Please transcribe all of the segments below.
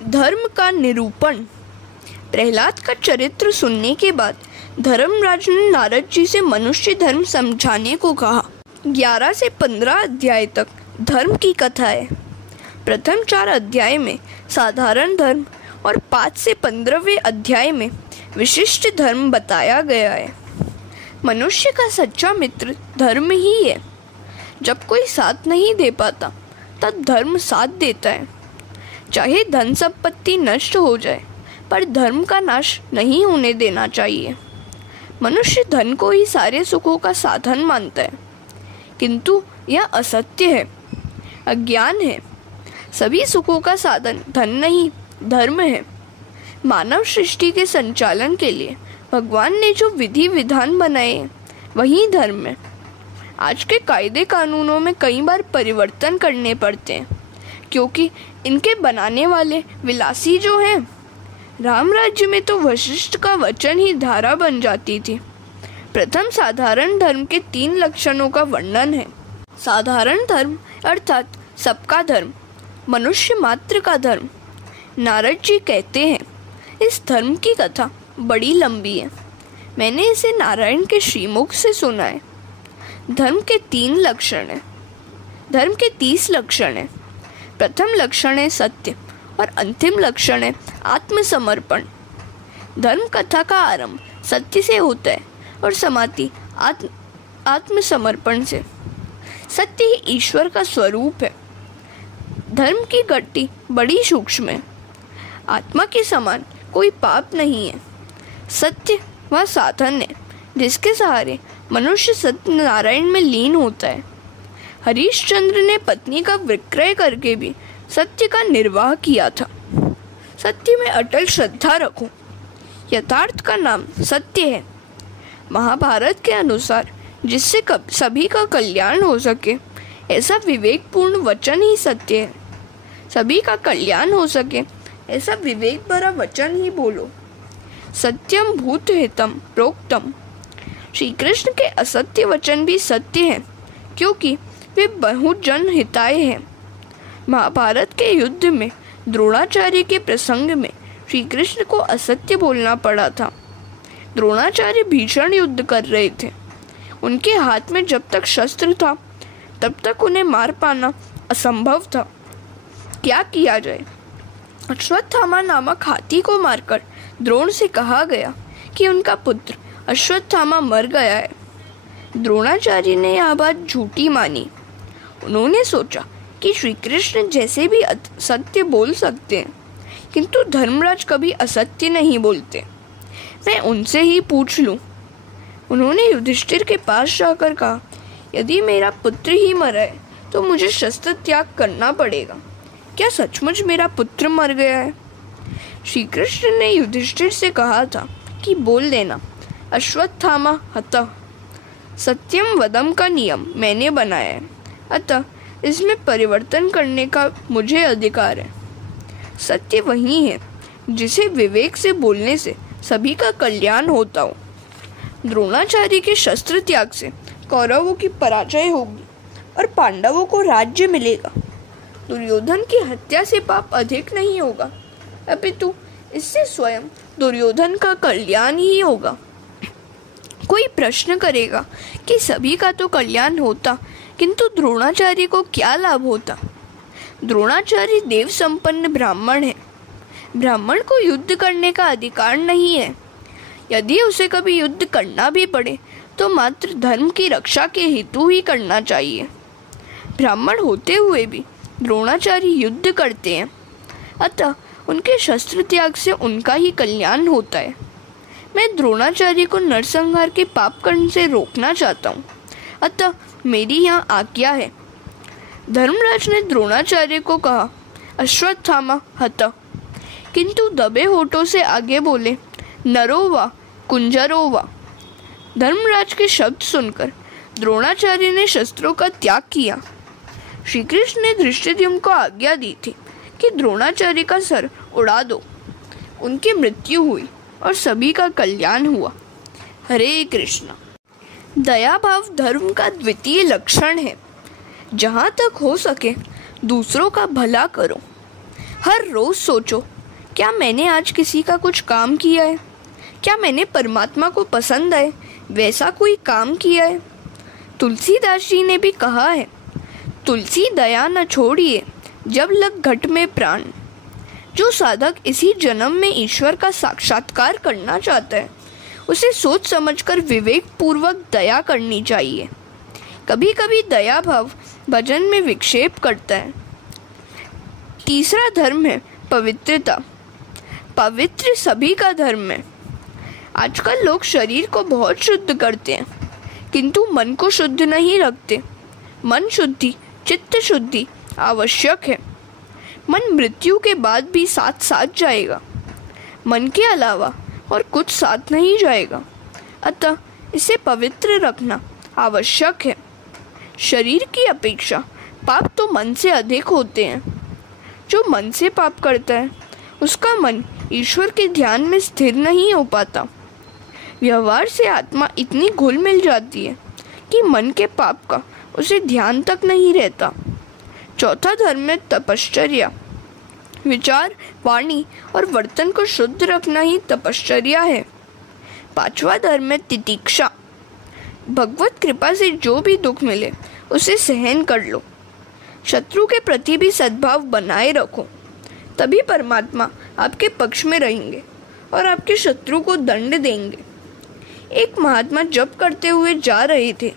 धर्म का निरूपण। प्रहलाद का चरित्र सुनने के बाद धर्मराज ने नारद जी से मनुष्य धर्म समझाने को कहा। 11 से 15 अध्याय तक धर्म की कथा है। प्रथम 4 अध्याय में साधारण धर्म और 5 से 15वें अध्याय में विशिष्ट धर्म बताया गया है। मनुष्य का सच्चा मित्र धर्म ही है। जब कोई साथ नहीं दे पाता तब धर्म साथ देता है। चाहे धन संपत्ति नष्ट हो जाए पर धर्म का नाश नहीं होने देना चाहिए। मनुष्य धन को ही सारे सुखों का साधन मानता है, किंतु यह असत्य है, अज्ञान है। सभी सुखों का साधन धन नहीं, धर्म है। मानव सृष्टि के संचालन के लिए भगवान ने जो विधि विधान बनाए वही धर्म है। आज के कायदे कानूनों में कई बार परिवर्तन करने पड़ते हैं, क्योंकि इनके बनाने वाले विलासी जो हैं। राम राज्य में तो वशिष्ठ का वचन ही धारा बन जाती थी। प्रथम साधारण धर्म के 3 लक्षणों का वर्णन है। साधारण धर्म अर्थात सबका धर्म, मनुष्य मात्र का धर्म। नारद जी कहते हैं, इस धर्म की कथा बड़ी लंबी है, मैंने इसे नारायण के श्रीमुख से सुना है। धर्म के 3 लक्षण हैं। धर्म के 30 लक्षण हैं। प्रथम लक्षण है सत्य और अंतिम लक्षण है आत्मसमर्पण। धर्म कथा का आरंभ सत्य से होता है और समाप्ति आत्मसमर्पण से। सत्य ही ईश्वर का स्वरूप है। धर्म की गति बड़ी सूक्ष्म है। आत्मा के समान कोई पाप नहीं है। सत्य वह साधन है जिसके सहारे मनुष्य सत्यनारायण में लीन होता है। हरिश्चंद्र ने पत्नी का विक्रय करके भी सत्य का निर्वाह किया था। सत्य में अटल श्रद्धा रखो। यथार्थ का नाम सत्य है। महाभारत के अनुसार जिससे सभी का कल्याण हो सके ऐसा विवेकपूर्ण वचन ही सत्य है। सभी का कल्याण हो सके ऐसा विवेक भरा वचन ही बोलो। सत्यम भूत हितम प्रोक्तम। श्री कृष्ण के असत्य वचन भी सत्य हैं, क्योंकि वे बहुत जन हिताय हैं। महाभारत के युद्ध में द्रोणाचार्य के प्रसंग में श्री कृष्ण को असत्य बोलना पड़ा था। द्रोणाचार्य भीषण युद्ध कर रहे थे। उनके हाथ में जब तक शस्त्र था तब तक उन्हें मार पाना असंभव था। क्या किया जाए? अश्वत्थामा नामक हाथी को मारकर द्रोण से कहा गया कि उनका पुत्र अश्वत्थामा मर गया है। द्रोणाचार्य ने यह बात झूठी मानी। उन्होंने सोचा कि श्री कृष्ण जैसे भी सत्य बोल सकते हैं, किंतु धर्मराज कभी असत्य नहीं बोलते। मैं उनसे ही पूछ लूं। उन्होंने युधिष्ठिर के पास जाकर कहा, यदि मेरा पुत्र ही मरा है तो मुझे शस्त्र त्याग करना पड़ेगा। क्या सचमुच मेरा पुत्र मर गया है? श्री कृष्ण ने युधिष्ठिर से कहा था कि बोल देना, अश्वत्थामा हतः। सत्यम वदम का नियम मैंने बनाया है, अतः इसमें परिवर्तन करने का मुझे अधिकार है। सत्य वही है जिसे विवेक से बोलने से सभी का कल्याण होता हो। द्रोणाचार्य के शस्त्र त्याग से कौरवों की पराजय होगी और पांडवों को राज्य मिलेगा। दुर्योधन की हत्या से पाप अधिक नहीं होगा, अपितु इससे स्वयं दुर्योधन का कल्याण ही होगा। कोई प्रश्न करेगा कि सभी का तो कल्याण होता, किंतु द्रोणाचार्य को क्या लाभ होता? द्रोणाचार्य देव संपन्न ब्राह्मण है। ब्राह्मण को युद्ध करने का अधिकार नहीं है। यदि उसे कभी युद्ध करना भी पड़े तो मात्र धर्म की रक्षा के हेतु ही करना चाहिए। ब्राह्मण होते हुए भी द्रोणाचार्य युद्ध करते हैं, अतः उनके शस्त्र त्याग से उनका ही कल्याण होता है। मैं द्रोणाचार्य को नरसंहार के पाप कर्म से रोकना चाहता हूँ, अतः मेरी यहाँ आज्ञा है। धर्मराज ने द्रोणाचार्य को कहा, अश्वत्थामा हतः, किंतु दबे होठों से आगे बोले, नरो वा कुंजरो वा। धर्मराज के शब्द सुनकर द्रोणाचार्य ने शस्त्रों का त्याग किया। श्री कृष्ण ने धृष्टद्युम्न को आज्ञा दी थी कि द्रोणाचार्य का सर उड़ा दो। उनकी मृत्यु हुई और सभी का कल्याण हुआ। हरे कृष्ण। दया भाव धर्म का द्वितीय लक्षण है। जहाँ तक हो सके दूसरों का भला करो। हर रोज सोचो, क्या मैंने आज किसी का कुछ काम किया है? क्या मैंने परमात्मा को पसंद आए वैसा कोई काम किया है? तुलसीदास जी ने भी कहा है, तुलसी दया न छोड़िए जब लग घट में प्राण। जो साधक इसी जन्म में ईश्वर का साक्षात्कार करना चाहता है, उसे सोच समझकर विवेक पूर्वक दया करनी चाहिए। कभी कभी दया भाव भजन में विक्षेप करता है। तीसरा धर्म है पवित्रता। पवित्र सभी का धर्म है। आजकल लोग शरीर को बहुत शुद्ध करते हैं, किंतु मन को शुद्ध नहीं रखते। मन शुद्धि, चित्त शुद्धि आवश्यक है। मन मृत्यु के बाद भी साथ साथ जाएगा। मन के अलावा और कुछ साथ नहीं जाएगा, अतः इसे पवित्र रखना आवश्यक है। शरीर की अपेक्षा पाप तो मन से अधिक होते हैं। जो मन से पाप करता है, उसका मन ईश्वर के ध्यान में स्थिर नहीं हो पाता। व्यवहार से आत्मा इतनी घुल मिल जाती है कि मन के पाप का उसे ध्यान तक नहीं रहता। चौथा धर्म है तपश्चर्या। विचार, वाणी और वर्तन को शुद्ध रखना ही तपश्चर्या है। पांचवा धर्म है तितिक्षा। भगवत कृपा से जो भी दुख मिले उसे सहन कर लो। शत्रु के प्रति भी सद्भाव बनाए रखो, तभी परमात्मा आपके पक्ष में रहेंगे और आपके शत्रु को दंड देंगे। एक महात्मा जप करते हुए जा रहे थे।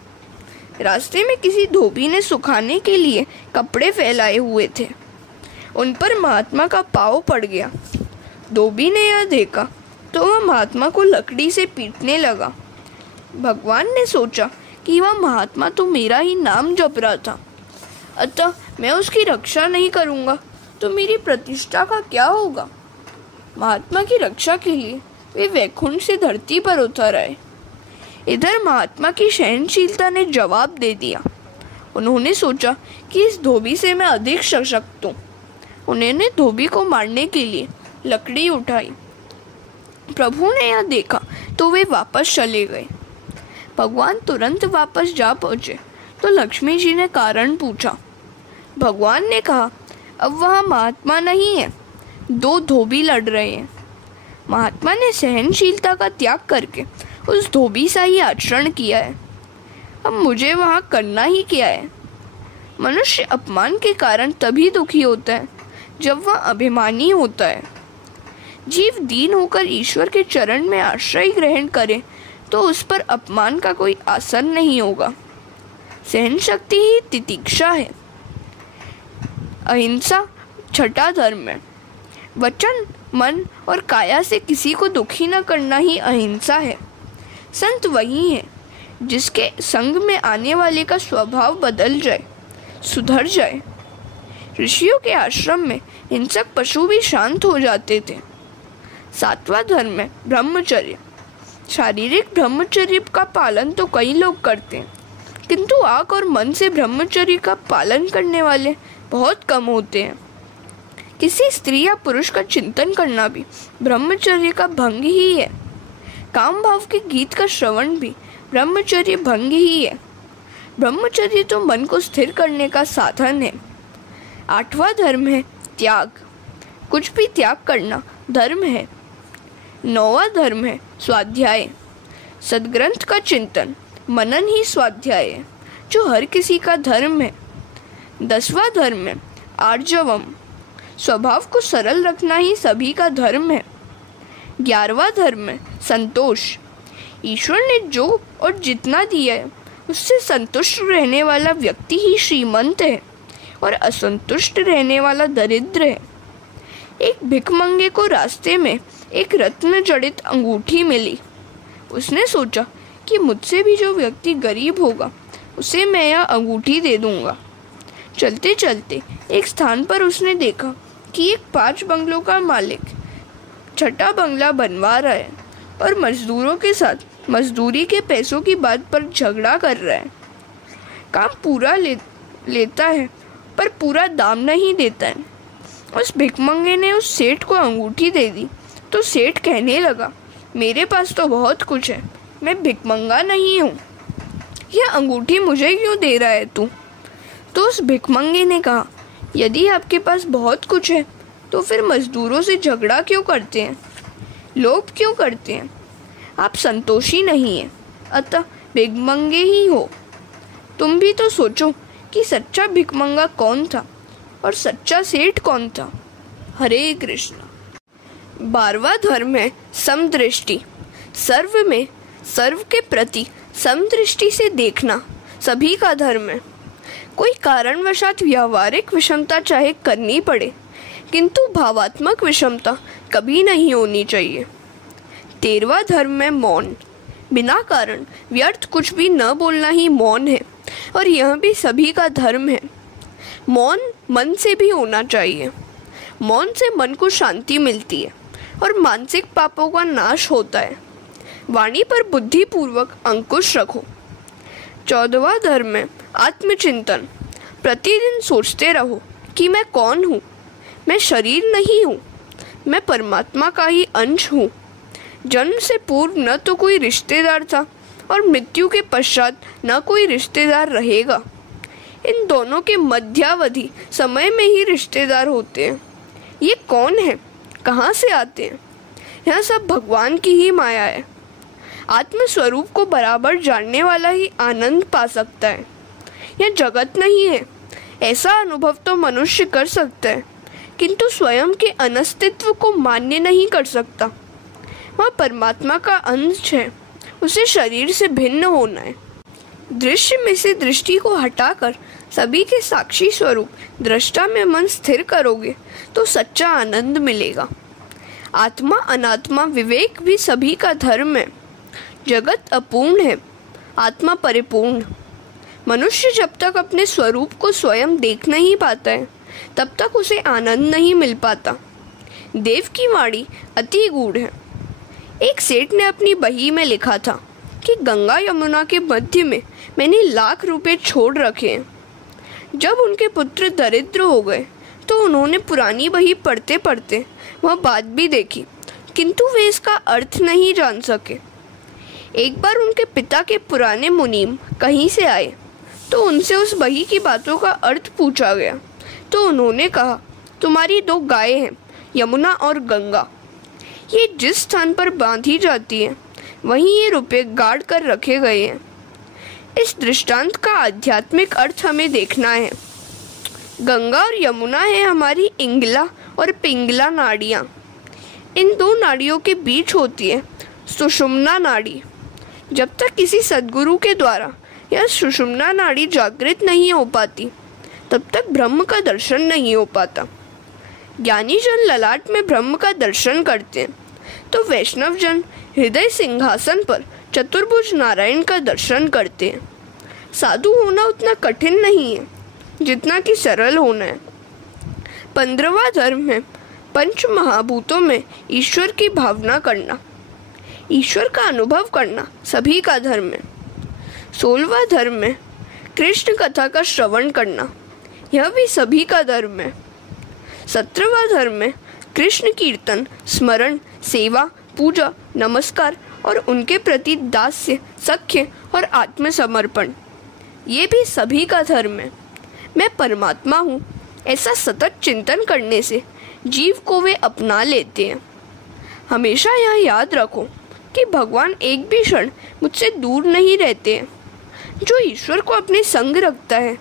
रास्ते में किसी धोबी ने सुखाने के लिए कपड़े फैलाए हुए थे। उन पर महात्मा का पाँव पड़ गया। धोबी ने यह देखा तो वह महात्मा को लकड़ी से पीटने लगा। भगवान ने सोचा कि वह महात्मा तो मेरा ही नाम जप रहा था, अतः मैं उसकी रक्षा नहीं करूँगा तो मेरी प्रतिष्ठा का क्या होगा। महात्मा की रक्षा के लिए वे वैकुंठ से धरती पर उतर आए। इधर महात्मा की सहनशीलता ने जवाब दे दिया। उन्होंने सोचा कि इस धोबी से मैं अधिक सशक्त हूँ। उन्होंने धोबी को मारने के लिए लकड़ी उठाई। प्रभु ने यह देखा तो वे वापस चले गए। भगवान तुरंत वापस जा पहुँचे तो लक्ष्मी जी ने कारण पूछा। भगवान ने कहा, अब वहाँ महात्मा नहीं है, दो धोबी लड़ रहे हैं। महात्मा ने सहनशीलता का त्याग करके उस धोबी सा ही आचरण किया है। अब मुझे वहाँ करना ही क्या है। मनुष्य अपमान के कारण तभी दुखी होता है जब वह अभिमानी होता है। जीव दीन होकर ईश्वर के चरण में आश्रय ग्रहण करे तो उस पर अपमान का कोई असर नहीं होगा। सहन शक्ति ही तितिक्षा है। अहिंसा छठा धर्म है। वचन, मन और काया से किसी को दुखी न करना ही अहिंसा है। संत वही है जिसके संग में आने वाले का स्वभाव बदल जाए, सुधर जाए। ऋषियों के आश्रम में हिंसक पशु भी शांत हो जाते थे। सातवां धर्म है ब्रह्मचर्य। शारीरिक ब्रह्मचर्य का पालन तो कई लोग करते हैं, किंतु आँख और मन से ब्रह्मचर्य का पालन करने वाले बहुत कम होते हैं। किसी स्त्री या पुरुष का चिंतन करना भी ब्रह्मचर्य का भंग ही है। काम भाव के गीत का श्रवण भी ब्रह्मचर्य भंग ही है। ब्रह्मचर्य तो मन को स्थिर करने का साधन है। आठवां धर्म है त्याग। कुछ भी त्याग करना धर्म है। नौवां धर्म है स्वाध्याय। सद्ग्रंथ का चिंतन, मनन ही स्वाध्याय है, जो हर किसी का धर्म है। 10वां धर्म है आर्जवम। स्वभाव को सरल रखना ही सभी का धर्म है। 11वां धर्म है संतोष। ईश्वर ने जो और जितना दिया है उससे संतुष्ट रहने वाला व्यक्ति ही श्रीमंत है और असंतुष्ट रहने वाला दरिद्र है। एक भिखमंगे को रास्ते में एक रत्न जड़ित अंगूठी मिली। उसने सोचा कि मुझसे भी जो व्यक्ति गरीब होगा उसे मैं यह अंगूठी दे दूंगा। चलते चलते एक स्थान पर उसने देखा कि एक 5 बंगलों का मालिक छठा बंगला बनवा रहा है और मजदूरों के साथ मजदूरी के पैसों की बात पर झगड़ा कर रहा है। काम पूरा लेता है पर पूरा दाम नहीं देता है। उस भिखमंगे ने उस सेठ को अंगूठी दे दी तो सेठ कहने लगा, मेरे पास तो बहुत कुछ है, मैं भिखमंगा नहीं हूँ, यह अंगूठी मुझे क्यों दे रहा है तू? तो उस भिखमंगे ने कहा, यदि आपके पास बहुत कुछ है तो फिर मजदूरों से झगड़ा क्यों करते हैं? लोभ क्यों करते हैं? आप संतोषी नहीं हैं, अतः भिखमंगे ही हो। तुम भी तो सोचो कि सच्चा भिखमंगा कौन था और सच्चा सेठ कौन था। हरे कृष्ण। 12वां धर्म है समदृष्टि। सर्व में सर्व के प्रति समदृष्टि से देखना सभी का धर्म है। कोई कारणवशात व्यावहारिक विषमता चाहे करनी पड़े, किंतु भावात्मक विषमता कभी नहीं होनी चाहिए। 13वां धर्म है मौन। बिना कारण व्यर्थ कुछ भी न बोलना ही मौन है, और यह भी सभी का धर्म है। मौन मन से भी होना चाहिए। मौन से मन को शांति मिलती है और मानसिक पापों का नाश होता है। वाणी पर बुद्धिपूर्वक अंकुश रखो। 14वां धर्म है आत्मचिंतन। प्रतिदिन सोचते रहो कि मैं कौन हूँ। मैं शरीर नहीं हूँ, मैं परमात्मा का ही अंश हूँ। जन्म से पूर्व न तो कोई रिश्तेदार था और मृत्यु के पश्चात न कोई रिश्तेदार रहेगा। इन दोनों के मध्यावधि समय में ही रिश्तेदार होते हैं। ये कौन है, कहाँ से आते हैं? यह सब भगवान की ही माया है। आत्म स्वरूप को बराबर जानने वाला ही आनंद पा सकता है। यह जगत नहीं है, ऐसा अनुभव तो मनुष्य कर सकता है, किंतु स्वयं के अनस्तित्व को मान्य नहीं कर सकता। वह परमात्मा का अंश है, उसे शरीर से भिन्न होना है। दृश्य में से दृष्टि को हटाकर सभी के साक्षी स्वरूप दृष्टा में मन स्थिर करोगे तो सच्चा आनंद मिलेगा। आत्मा अनात्मा विवेक भी सभी का धर्म है। जगत अपूर्ण है, आत्मा परिपूर्ण। मनुष्य जब तक अपने स्वरूप को स्वयं देख नहीं पाता है, तब तक उसे आनंद नहीं मिल पाता। देव की वाणी अति गूढ़ है। एक सेठ ने अपनी बही में लिखा था कि गंगा यमुना के मध्य में मैंने लाख रुपए छोड़ रखे हैं। जब उनके पुत्र दरिद्र हो गए तो उन्होंने पुरानी बही पढ़ते पढ़ते वह बात भी देखी, किंतु वे इसका अर्थ नहीं जान सके। एक बार उनके पिता के पुराने मुनीम कहीं से आए तो उनसे उस बही की बातों का अर्थ पूछा गया, तो उन्होंने कहा, तुम्हारी 2 गायें हैं, यमुना और गंगा। ये जिस स्थान पर बांधी जाती है वहीं ये रुपए गाड़ कर रखे गए हैं। इस दृष्टांत का आध्यात्मिक अर्थ हमें देखना है। गंगा और यमुना है हमारी इंगला और पिंगला नाड़ियाँ। इन 2 नाड़ियों के बीच होती है सुषुम्ना नाड़ी। जब तक किसी सद्गुरु के द्वारा यह सुषुम्ना नाड़ी जागृत नहीं हो पाती, तब तक ब्रह्म का दर्शन नहीं हो पाता। ज्ञानी जन ललाट में ब्रह्म का दर्शन करते हैं, तो वैष्णव जन हृदय सिंहासन पर चतुर्भुज नारायण का दर्शन करते हैं। साधु होना उतना कठिन नहीं है जितना कि सरल होना है। 15वां धर्म है पंच महाभूतों में ईश्वर की भावना करना। ईश्वर का अनुभव करना सभी का धर्म है। 16वां धर्म है कृष्ण कथा का श्रवण करना। यह भी सभी का धर्म है। 17वां धर्म है कृष्ण कीर्तन, स्मरण, सेवा, पूजा, नमस्कार और उनके प्रति दास्य, सख्य और आत्मसमर्पण। ये भी सभी का धर्म है। मैं परमात्मा हूँ, ऐसा सतत चिंतन करने से जीव को वे अपना लेते हैं। हमेशा यह याद रखो कि भगवान एक भी क्षण मुझसे दूर नहीं रहते हैं। जो ईश्वर को अपने संग रखता है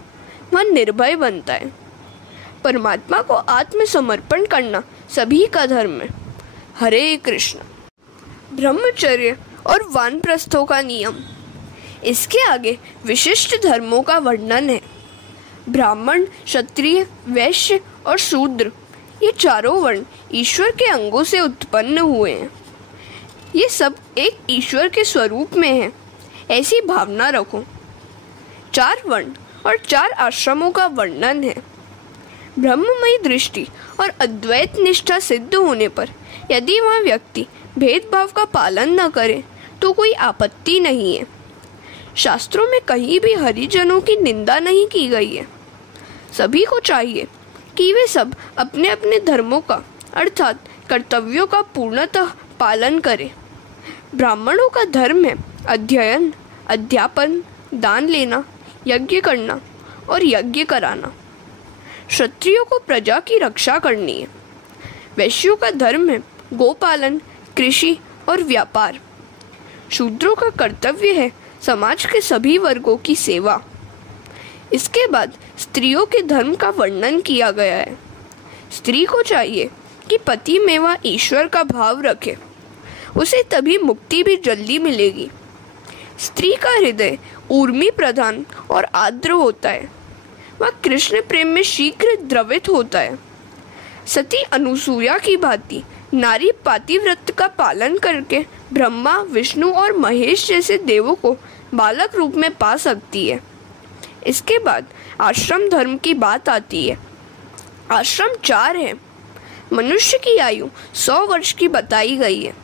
वह निर्भय बनता है। परमात्मा को आत्मसमर्पण करना सभी का धर्म है। हरे कृष्ण। ब्रह्मचर्य और वानप्रस्थों का नियम। इसके आगे विशिष्ट धर्मों का वर्णन है। ब्राह्मण, क्षत्रिय, वैश्य और शूद्र, ये चारों वर्ण ईश्वर के अंगों से उत्पन्न हुए हैं। ये सब एक ईश्वर के स्वरूप में है, ऐसी भावना रखो। 4 वर्ण और 4 आश्रमों का वर्णन है। ब्रह्ममयी दृष्टि और अद्वैत निष्ठा सिद्ध होने पर यदि वह व्यक्ति भेदभाव का पालन न करे तो कोई आपत्ति नहीं है। शास्त्रों में कहीं भी हरिजनों की निंदा नहीं की गई है। सभी को चाहिए कि वे सब अपने अपने धर्मों का अर्थात कर्तव्यों का पूर्णतः पालन करें। ब्राह्मणों का धर्म है अध्ययन, अध्यापन, दान लेना, यज्ञ करना और यज्ञ कराना। क्षत्रियों को प्रजा की रक्षा करनी है। वैश्यों का धर्म है गोपालन, कृषि और व्यापार। शूद्रों का कर्तव्य है समाज के सभी वर्गों की सेवा। इसके बाद स्त्रियों के धर्म का वर्णन किया गया है। स्त्री को चाहिए कि पति में वह ईश्वर का भाव रखे, उसे तभी मुक्ति भी जल्दी मिलेगी। स्त्री का हृदय ऊर्मी प्रधान और आर्द्र होता है, वह कृष्ण प्रेम में शीघ्र द्रवित होता है। सती अनुसूया की भांति नारी पातिव्रत का पालन करके ब्रह्मा, विष्णु और महेश जैसे देवों को बालक रूप में पा सकती है। इसके बाद आश्रम धर्म की बात आती है। आश्रम 4 है। मनुष्य की आयु 100 वर्ष की बताई गई है।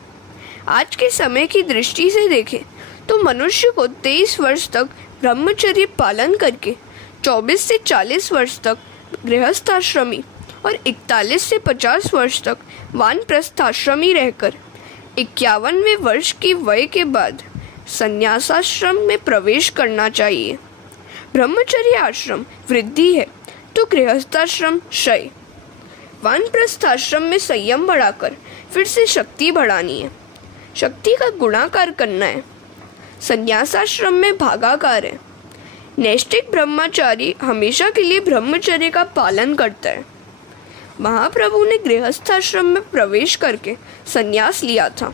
आज के समय की दृष्टि से देखें तो मनुष्य को 23 वर्ष तक ब्रह्मचर्य पालन करके 24 से 40 वर्ष तक गृहस्थाश्रमी और 41 से 50 वर्ष तक वानप्रस्थाश्रमी रहकर 51वें वर्ष की वय के बाद संन्यासाश्रम में प्रवेश करना चाहिए। ब्रह्मचर्य आश्रम वृद्धि है तो गृहस्थाश्रम क्षय। वानप्रस्थाश्रम में संयम बढ़ाकर फिर से शक्ति बढ़ानी है, शक्ति का गुणाकार करना है। संन्यासाश्रम में भागाकार है। नैष्ठिक ब्रह्मचारी हमेशा के लिए ब्रह्मचर्य का पालन करता है। महाप्रभु ने गृहस्थाश्रम में प्रवेश करके संन्यास लिया था।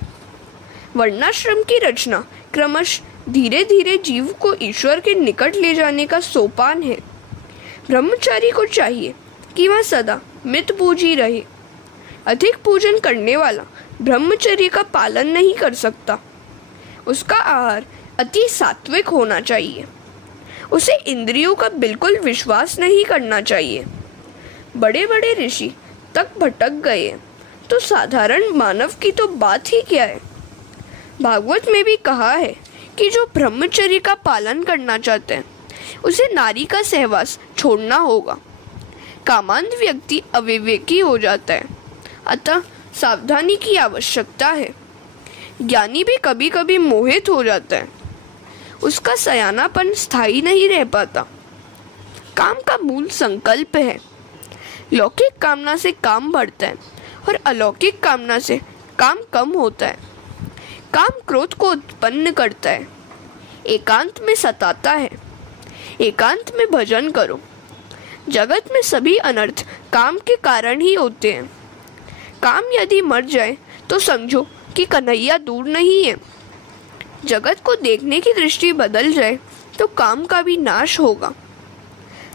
वर्णाश्रम की रचना क्रमशः धीरे धीरे जीव को ईश्वर के निकट ले जाने का सोपान है। ब्रह्मचारी को चाहिए कि वह सदा मित पूजी रहे। अधिक पूजन करने वाला ब्रह्मचर्य का पालन नहीं कर सकता। उसका आहार अति सात्विक होना चाहिए। उसे इंद्रियों का बिल्कुल विश्वास नहीं करना चाहिए। बड़े बड़े ऋषि तक भटक गए तो साधारण मानव की तो बात ही क्या है। भागवत में भी कहा है कि जो ब्रह्मचर्य का पालन करना चाहते हैं उसे नारी का सहवास छोड़ना होगा। कामांध व्यक्ति अविवेकी हो जाता है, अतः सावधानी की आवश्यकता है। ज्ञानी भी कभी कभी मोहित हो जाता है, उसका सयानापन स्थायी नहीं रह पाता। काम का मूल संकल्प है। लौकिक कामना से काम बढ़ता है और अलौकिक कामना से काम कम होता है। काम क्रोध को उत्पन्न करता है, एकांत में सताता है। एकांत में भजन करो। जगत में सभी अनर्थ काम के कारण ही होते हैं। काम यदि मर जाए तो समझो कि कन्हैया दूर नहीं है। जगत को देखने की दृष्टि बदल जाए तो काम का भी नाश होगा।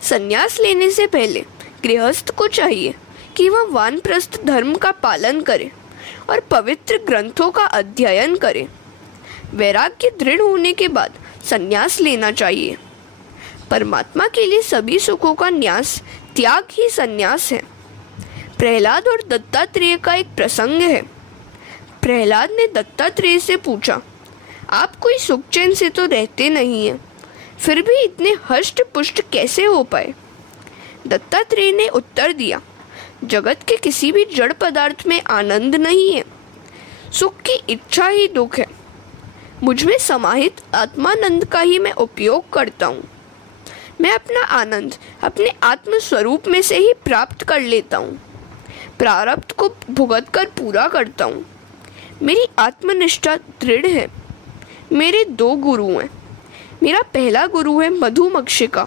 संन्यास लेने से पहले गृहस्थ को चाहिए कि वह वानप्रस्थ धर्म का पालन करे और पवित्र ग्रंथों का अध्ययन करे। वैराग्य दृढ़ होने के बाद संन्यास लेना चाहिए। परमात्मा के लिए सभी सुखों का न्यास त्याग ही संन्यास है। प्रहलाद और दत्तात्रेय का एक प्रसंग है। प्रहलाद ने दत्तात्रेय से पूछा, आप कोई सुख चैन से तो रहते नहीं हैं, फिर भी इतने हष्ट पुष्ट कैसे हो पाए? दत्तात्रेय ने उत्तर दिया, जगत के किसी भी जड़ पदार्थ में आनंद नहीं है, सुख की इच्छा ही दुख है। मुझ में समाहित आत्मानंद का ही मैं उपयोग करता हूँ। मैं अपना आनंद अपने आत्म स्वरूप में से ही प्राप्त कर लेता हूँ। प्रारब्ध को भुगत कर पूरा करता हूँ। मेरी आत्मनिष्ठा दृढ़ है। मेरे 2 गुरु हैं। मेरा पहला गुरु है मधुमक्षिका।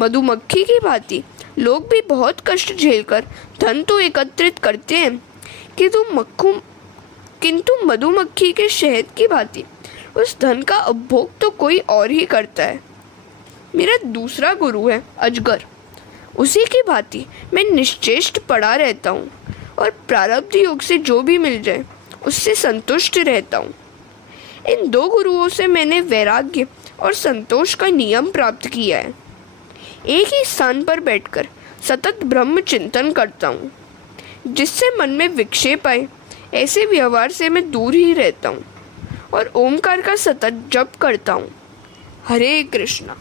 मधुमक्खी की भांति लोग भी बहुत कष्ट झेलकर धन तो एकत्रित करते हैं किंतु मधुमक्खी के शहद की भांति उस धन का उपभोग तो कोई और ही करता है। मेरा दूसरा गुरु है अजगर। उसी की भांति मैं निश्चेष्ट पड़ा रहता हूँ और प्रारब्ध योग से जो भी मिल जाए उससे संतुष्ट रहता हूँ। इन 2 गुरुओं से मैंने वैराग्य और संतोष का नियम प्राप्त किया है। एक ही स्थान पर बैठकर सतत ब्रह्म चिंतन करता हूँ। जिससे मन में विक्षेप आए ऐसे व्यवहार से मैं दूर ही रहता हूँ और ओमकार का सतत जप करता हूँ। हरे कृष्णा।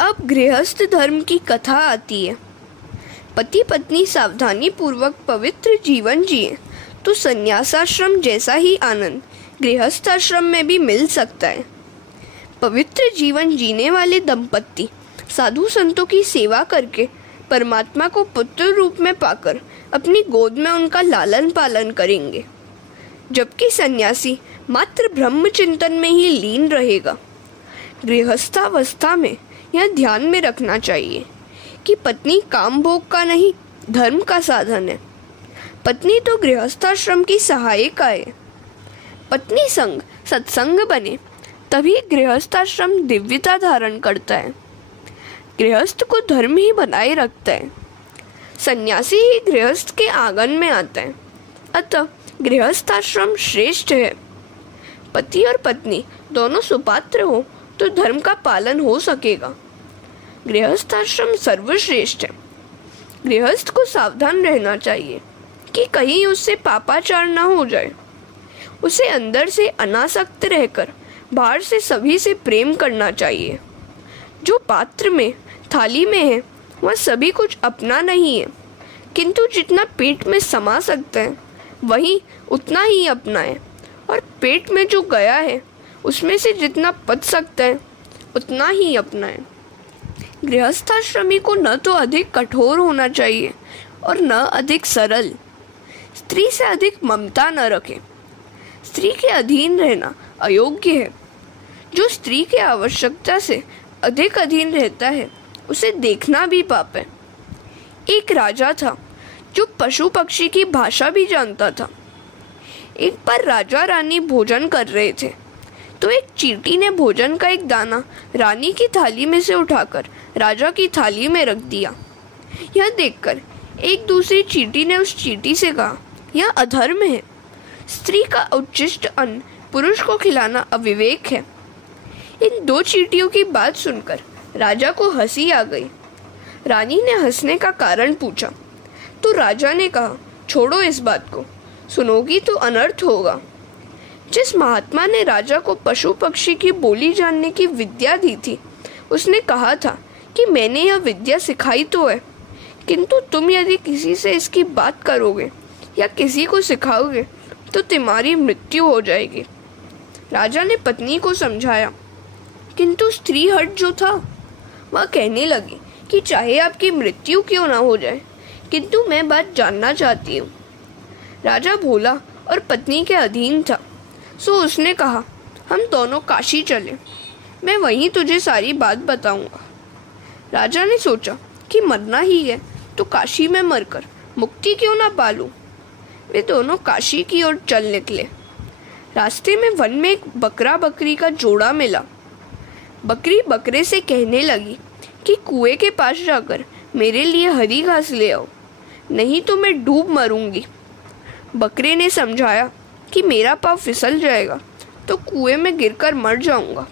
अब गृहस्थ धर्म की कथा आती है। पति पत्नी सावधानी पूर्वक पवित्र जीवन जिए तो संन्यासाश्रम जैसा ही आनंद गृहस्थाश्रम में भी मिल सकता है। पवित्र जीवन जीने वाले दंपत्ति साधु संतों की सेवा करके परमात्मा को पुत्र रूप में पाकर अपनी गोद में उनका लालन पालन करेंगे, जबकि सन्यासी मात्र ब्रह्म चिंतन में ही लीन रहेगा। गृहस्थावस्था में यह ध्यान में रखना चाहिए कि पत्नी काम भोग का नहीं, धर्म का साधन है। पत्नी तो गृहस्थाश्रम की सहायिका है। पत्नी संग सत्संग बने तभी गृहस्थाश्रम दिव्यता धारण करता है। गृहस्थ को धर्म ही बनाए रखता है। सन्यासी ही गृहस्थ के आंगन में आता है। अतः गृहस्थाश्रम श्रेष्ठ है। पति और पत्नी दोनों सुपात्र हो तो धर्म का पालन हो सकेगा। गृहस्थाश्रम सर्वश्रेष्ठ है। गृहस्थ को सावधान रहना चाहिए कि कहीं उससे पापाचार न हो जाए। उसे अंदर से अनासक्त रहकर बाहर से सभी से प्रेम करना चाहिए। जो पात्र में, थाली में है वह सभी कुछ अपना नहीं है, किंतु जितना पेट में समा सकता है वही उतना ही अपना है, और पेट में जो गया है उसमें से जितना पच सकता है उतना ही अपना है। गृहस्थाश्रमी को न तो अधिक कठोर होना चाहिए और न अधिक सरल। स्त्री से अधिक ममता न रखे। स्त्री के अधीन रहना अयोग्य है। जो स्त्री के आवश्यकता से अधिक अधीन रहता है उसे देखना भी पाप है। एक राजा था जो पशु पक्षी की भाषा भी जानता था। एक बार राजा रानी भोजन कर रहे थे तो एक चींटी ने भोजन का एक दाना रानी की थाली में से उठाकर राजा की थाली में रख दिया। यह देखकर एक दूसरी चींटी ने उस चींटी से कहा, यह अधर्म है। स्त्री का उच्छिष्ट अन्न पुरुष को खिलाना अविवेक है। इन दो चींटियों की बात सुनकर राजा को हंसी आ गई। रानी ने हंसने का कारण पूछा तो राजा ने कहा, छोड़ो इस बात को, सुनोगी तो अनर्थ होगा। जिस महात्मा ने राजा को पशु पक्षी की बोली जानने की विद्या दी थी उसने कहा था कि मैंने यह विद्या सिखाई तो है, किंतु तुम यदि किसी से इसकी बात करोगे या किसी को सिखाओगे तो तुम्हारी मृत्यु हो जाएगी। राजा ने पत्नी को समझाया, किंतु स्त्री हट जो था वह कहने लगी कि चाहे आपकी मृत्यु क्यों ना हो जाए, किंतु मैं बात जानना चाहती हूँ। राजा भोला और पत्नी के अधीन था, सो उसने कहा, हम दोनों काशी चले, मैं वहीं तुझे सारी बात बताऊंगा। राजा ने सोचा कि मरना ही है तो काशी में मरकर मुक्ति क्यों ना पालूं। वे दोनों काशी की ओर चल निकले। रास्ते में वन में एक बकरा बकरी का जोड़ा मिला। बकरी बकरे से कहने लगी कि कुएं के पास जाकर मेरे लिए हरी घास ले आओ, नहीं तो मैं डूब मरूंगी। बकरे ने समझाया कि मेरा पाँव फिसल जाएगा तो कुएं में गिरकर मर जाऊंगा।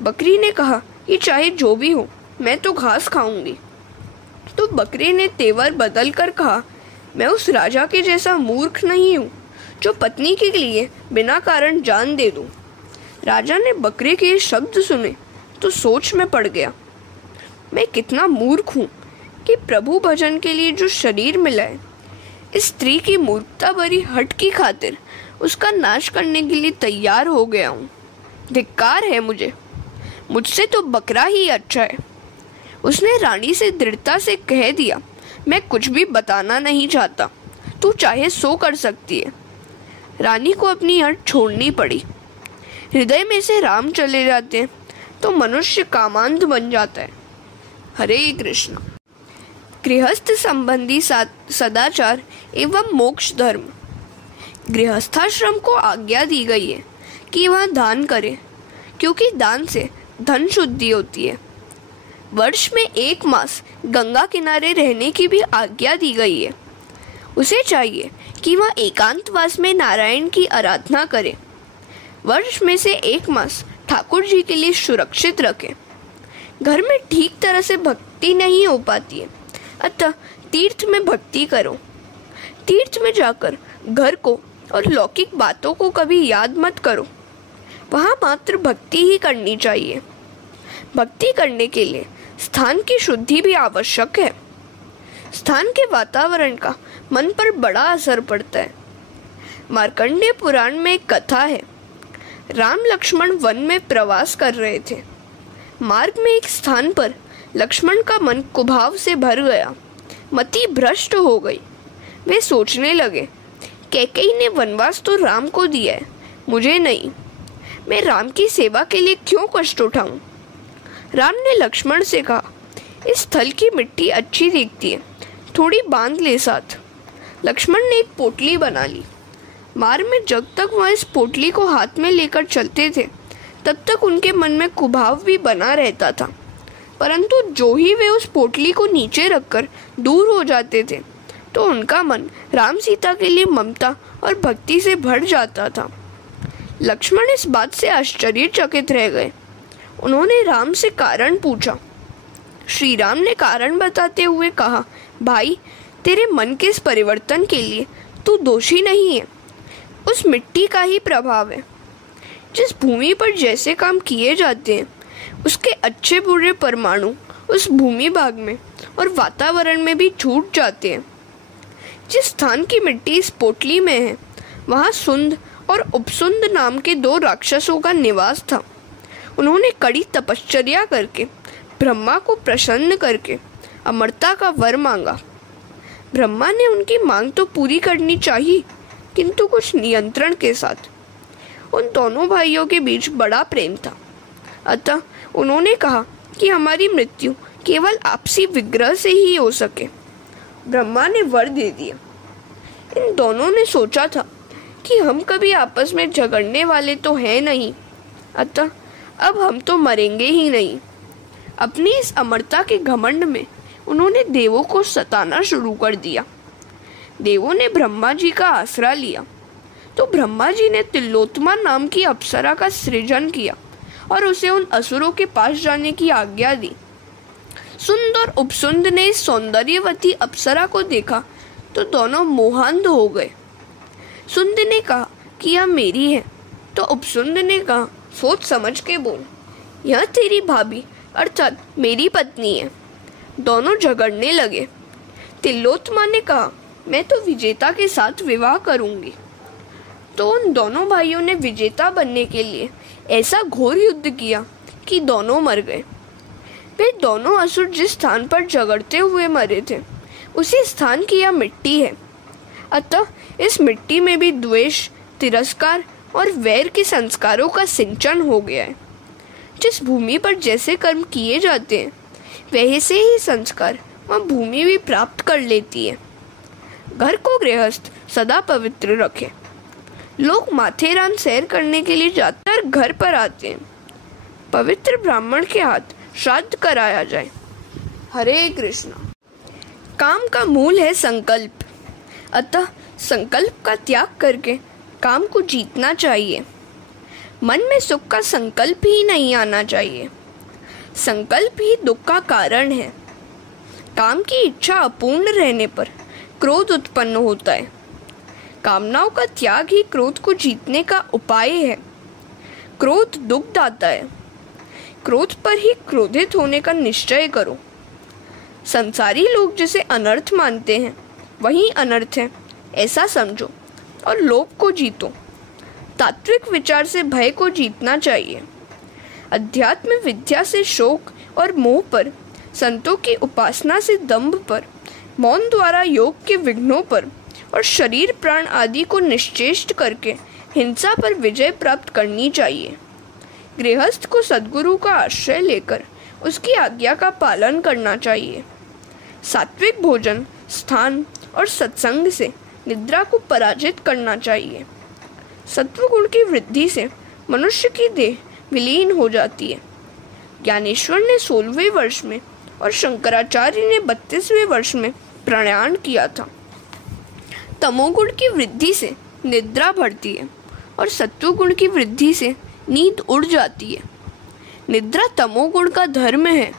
बकरी ने कहा कि चाहे जो भी हो मैं तो घास खाऊंगी। तो बकरे ने तेवर बदल कर कहा, मैं उस राजा के जैसा मूर्ख नहीं हूँ जो पत्नी के लिए बिना कारण जान दे दूँ। राजा ने बकरे के शब्द सुने तो सोच में पड़ गया, मैं कितना मूर्ख हूँ कि प्रभु भजन के लिए जो शरीर मिला है, इस स्त्री की मूर्खता भरी हट की खातिर उसका नाश करने के लिए तैयार हो गया हूँ। धिक्कार है मुझसे तो बकरा ही अच्छा है। उसने रानी से दृढ़ता से कह दिया, मैं कुछ भी बताना नहीं चाहता, तू चाहे सो कर सकती है। रानी को अपनी हट छोड़नी पड़ी। हृदय में से राम चले जाते हैं तो मनुष्य कामांध बन जाता है। हरे कृष्ण। गृहस्थ संबंधी सदाचार एवं मोक्ष धर्म। गृहस्थाश्रम को आज्ञा दी गई है कि वह दान करे, क्योंकि दान से धन शुद्धि होती है। वर्ष में 1 मास गंगा किनारे रहने की भी आज्ञा दी गई है। उसे चाहिए कि वह एकांतवास में नारायण की आराधना करे। वर्ष में से 1 मास ठाकुर जी के लिए सुरक्षित रखे। घर में ठीक तरह से भक्ति नहीं हो पाती है, अतः तीर्थ में भक्ति करो। तीर्थ में जाकर घर को और लौकिक बातों को कभी याद मत करो। वहाँ मात्र भक्ति ही करनी चाहिए। भक्ति करने के लिए स्थान की शुद्धि भी आवश्यक है। स्थान के वातावरण का मन पर बड़ा असर पड़ता है। मार्कंडेय पुराण में एक कथा है। राम लक्ष्मण वन में प्रवास कर रहे थे। मार्ग में एक स्थान पर लक्ष्मण का मन कुभाव से भर गया, मति भ्रष्ट हो गई। वे सोचने लगे, कैकेयी ने वनवास तो राम को दिया है, मुझे नहीं। मैं राम की सेवा के लिए क्यों कष्ट उठाऊं? राम ने लक्ष्मण से कहा, इस थल की मिट्टी अच्छी दिखती है, थोड़ी बांध ले साथ। लक्ष्मण ने एक पोटली बना ली। मार्ग में जब तक वह इस पोटली को हाथ में लेकर चलते थे, तब तक उनके मन में कुभाव भी बना रहता था, परंतु जो ही वे उस पोटली को नीचे रखकर दूर हो जाते थे, तो उनका मन राम सीता के लिए ममता और भक्ति से भर जाता था। लक्ष्मण इस बात से आश्चर्यचकित रह गए। उन्होंने राम से कारण पूछा। श्री राम ने कारण बताते हुए कहा, भाई, तेरे मन के इस परिवर्तन के लिए तू दोषी नहीं है, उस मिट्टी का ही प्रभाव है। जिस भूमि पर जैसे काम किए जाते हैं, उसके अच्छे बुरे परमाणु उस भूमि भाग में और वातावरण में भी छूट जाते हैं। जिस स्थान की मिट्टी इस पोटली में है, वहाँ सुंद और उपसुंद नाम के 2 राक्षसों का निवास था। उन्होंने कड़ी तपश्चर्या करके ब्रह्मा को प्रसन्न करके अमरता का वर मांगा। ब्रह्मा ने उनकी मांग तो पूरी करनी चाहिए, किंतु कुछ नियंत्रण के साथ। उन दोनों भाइयों के बीच बड़ा प्रेम था, अतः उन्होंने कहा कि हमारी मृत्यु केवल आपसी विग्रह से ही हो सके। ब्रह्मा ने वर दे दिया। इन दोनों ने सोचा था कि हम कभी आपस में झगड़ने वाले तो हैं नहीं, अतः अब हम तो मरेंगे ही नहीं। अपनी इस अमरता के घमंड में उन्होंने देवों को सताना शुरू कर दिया। देवों ने ब्रह्मा जी का आसरा लिया, तो ब्रह्मा जी ने तिलोत्तमा नाम की अप्सरा का सृजन किया और उसे उन असुरों के पास जाने की आज्ञा दी। सुंद और उपसुंद ने इस सौंदर्यवती अप्सरा को देखा तो दोनों मोहांध हो गए। सुंद ने कहा कि यह मेरी है, तो उपसुंद ने कहा, सोच समझ के बोल, यह तेरी भाभी अर्थात मेरी पत्नी है। दोनों झगड़ने लगे। तिलोत्तमा ने कहा, मैं तो विजेता के साथ विवाह करूंगी। तो उन दोनों भाइयों ने विजेता बनने के लिए ऐसा घोर युद्ध किया कि दोनों मर गए। वे दोनों असुर जिस स्थान पर झगड़ते हुए मरे थे, उसी स्थान की यह मिट्टी है। अतः इस मिट्टी में भी द्वेष, तिरस्कार और वैर के संस्कारों का सिंचन हो गया है। जिस भूमि पर जैसे कर्म किए जाते हैं, वैसे ही संस्कार वह भूमि भी प्राप्त कर लेती है। घर को गृहस्थ सदा पवित्र रखे। लोग माथेरान सैर करने के लिए जाकर घर पर आते हैं। पवित्र ब्राह्मण के हाथ श्राद्ध कराया जाए। हरे कृष्ण। काम का मूल है संकल्प, अतः संकल्प का त्याग करके काम को जीतना चाहिए। मन में सुख का संकल्प ही नहीं आना चाहिए। संकल्प ही दुख का कारण है। काम की इच्छा अपूर्ण रहने पर क्रोध उत्पन्न होता है। कामनाओं का त्याग ही क्रोध को जीतने का उपाय है। क्रोध दुख दाता है। क्रोध पर ही क्रोधित होने का निश्चय करो। संसारी लोग जिसे अनर्थ मानते हैं, वही अनर्थ है ऐसा समझो और लोभ को जीतो। तात्विक विचार से भय को जीतना चाहिए। अध्यात्म विद्या से शोक और मोह पर, संतों की उपासना से दंभ पर, मौन द्वारा योग के विघ्नों पर और शरीर प्राण आदि को निश्चेष्ट करके हिंसा पर विजय प्राप्त करनी चाहिए। गृहस्थ को सद्गुरु का आश्रय लेकर उसकी आज्ञा का पालन करना चाहिए। सात्विक भोजन, स्थान और सत्संग से निद्रा को पराजित करना चाहिए। सत्वगुण की वृद्धि से मनुष्य की देह विलीन हो जाती है। ज्ञानेश्वर ने 16वें वर्ष में और शंकराचार्य ने 32वें वर्ष में प्रयाण किया था। तमोगुण की वृद्धि से निद्रा बढ़ती है और सत्वगुण की वृद्धि से नींद उड़ जाती है। निद्रा तमोगुण का धर्म है।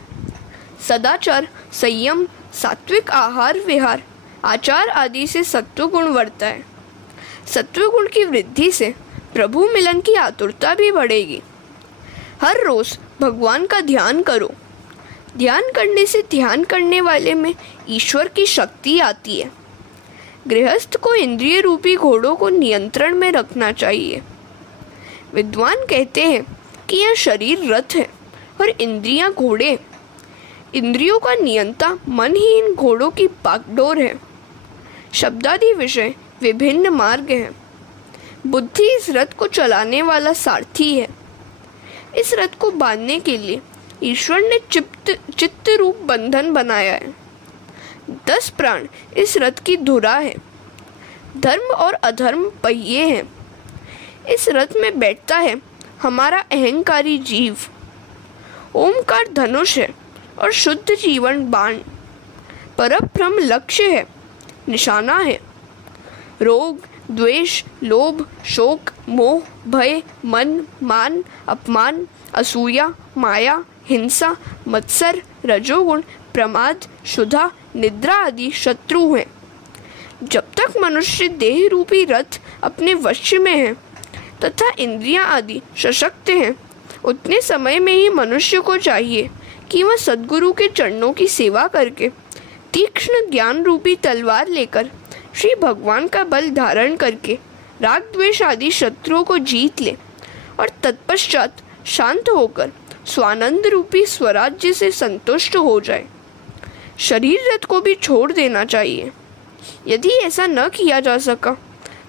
सदाचार, संयम, सात्विक आहार विहार, आचार आदि से सत्वगुण बढ़ता है। सत्वगुण की वृद्धि से प्रभु मिलन की आतुरता भी बढ़ेगी। हर रोज भगवान का ध्यान करो। ध्यान करने से ध्यान करने वाले में ईश्वर की शक्ति आती है। गृहस्थ को इंद्रिय रूपी घोड़ों को नियंत्रण में रखना चाहिए। विद्वान कहते हैं कि यह शरीर रथ है और इंद्रियां घोड़े। इंद्रियों का नियंता मन ही इन घोड़ों की बागडोर है। शब्दादि विषय विभिन्न मार्ग हैं। बुद्धि इस रथ को चलाने वाला सारथी है। इस रथ को बांधने के लिए ईश्वर ने चित्त रूप बंधन बनाया है। 10 प्राण इस रथ की धुरा है। धर्म और अधर्म पहिए हैं। इस रथ में बैठता है हमारा अहंकारी जीव। ओमकार धनुष है और शुद्ध जीवन बाण। परब्रह्म लक्ष्य है, निशाना है। रोग, द्वेष, लोभ, शोक, मोह, भय, मन, मान, अपमान, असूया, माया, हिंसा, मत्सर, रजोगुण, प्रमाद, शुद्धा, निद्रा आदि शत्रु हैं। जब तक मनुष्य देह रूपी रथ अपने वश में है तथा इंद्रियां आदि सशक्त हैं, उतने समय में ही मनुष्य को चाहिए कि वह सद्गुरु के चरणों की सेवा करके तीक्ष्ण ज्ञान रूपी तलवार लेकर श्री भगवान का बल धारण करके राग द्वेष आदि शत्रुओं को जीत ले और तत्पश्चात शांत होकर स्वानंद रूपी स्वराज्य से संतुष्ट हो जाए। शरीर रथ को भी छोड़ देना चाहिए। यदि ऐसा न किया जा सका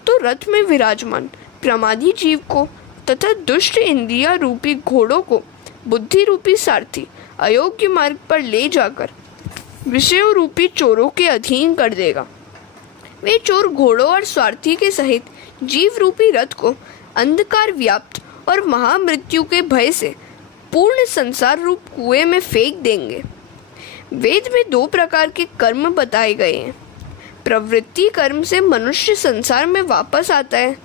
तो रथ में विराजमान प्रमादी जीव को तथा दुष्ट इंद्रिया रूपी घोड़ों को बुद्धि रूपी सारथी अयोग्य मार्ग पर ले जाकर विषयों रूपी चोरों के अधीन कर देगा। वे चोर घोड़ों और स्वार्थी के सहित जीव रूपी रथ को अंधकार व्याप्त और महामृत्यु के भय से पूर्ण संसार रूप कुएं में फेंक देंगे। वेद में 2 प्रकार के कर्म बताए गए हैं। प्रवृत्ति कर्म से मनुष्य संसार में वापस आता है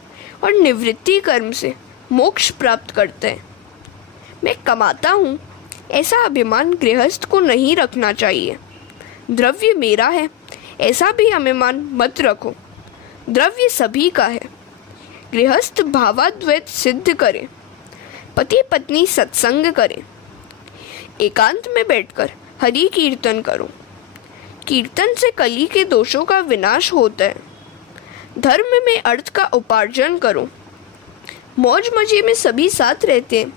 और निवृत्ति कर्म से मोक्ष प्राप्त करता है। मैं कमाता हूँ, ऐसा अभिमान गृहस्थ को नहीं रखना चाहिए। द्रव्य मेरा है, ऐसा भी अभिमान मत रखो। द्रव्य सभी का है। गृहस्थ भावाद्वैत सिद्ध करे, पति पत्नी सत्संग करें, एकांत में बैठकर हरि कीर्तन करो। कीर्तन से कली के दोषों का विनाश होता है। धर्म में अर्थ का उपार्जन करो। मौज मजे में सभी साथ रहते हैं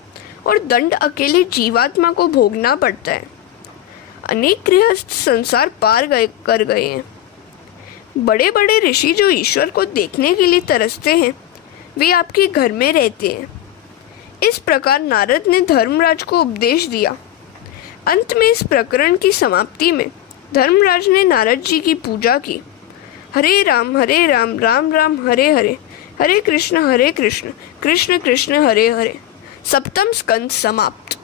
और दंड अकेले जीवात्मा को भोगना पड़ता है। अनेक गृहस्थ संसार पार कर गए हैं। बड़े बड़े ऋषि जो ईश्वर को देखने के लिए तरसते हैं, वे आपके घर में रहते हैं। इस प्रकार नारद ने धर्मराज को उपदेश दिया। अंत में इस प्रकरण की समाप्ति में धर्मराज ने नारद जी की पूजा की। हरे राम राम राम हरे हरे, हरे कृष्ण कृष्ण कृष्ण हरे हरे। सप्तम स्कंद समाप्त।